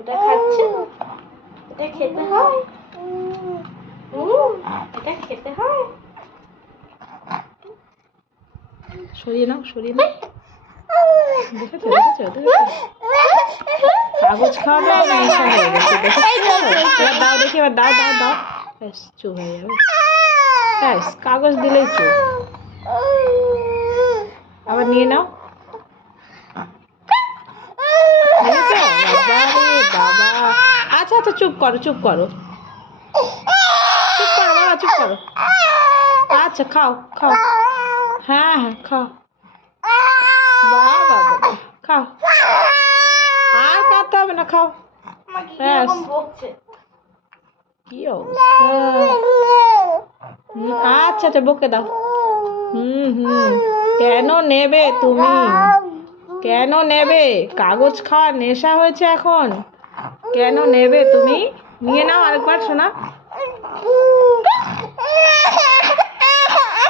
এটা খাচ্ছে? এটা খেতে হয়? এটা খেতে হয়? সরিয়ে নাও সরিয়ে নাও। দেখেছ দেখেছ দেখেছ? কাগজ খাওয়াটা নেশা হয়ে গেছে দাও দেখি এবার দাও দাও দাও। ব্যাস চুপ হয়ে যাবে। ব্যাস কাগজ দিলেই চুপ। আবার নিয়ে নাও দেখেছ বাবা রে বাবা আচ্ছা আচ্ছা চুপ করো চুপ করো। চুপ করো, বাবা, চুপ করো। আচ্ছা খাও খাও। হ্যাঁ হ্যাঁ খাও। বাবা খাও। আর কাঁদতে হবে না, খাও। কি অবস্থা? আচ্ছা আচ্ছা বকে দাও। হুম হুম। কেন নেবে তুমি? কেন নেবে? কাগজ খাওয়ার নেশা হয়েছে এখন। কেন নেবে তুমি? নিয়ে নাও আরেকবার শোনা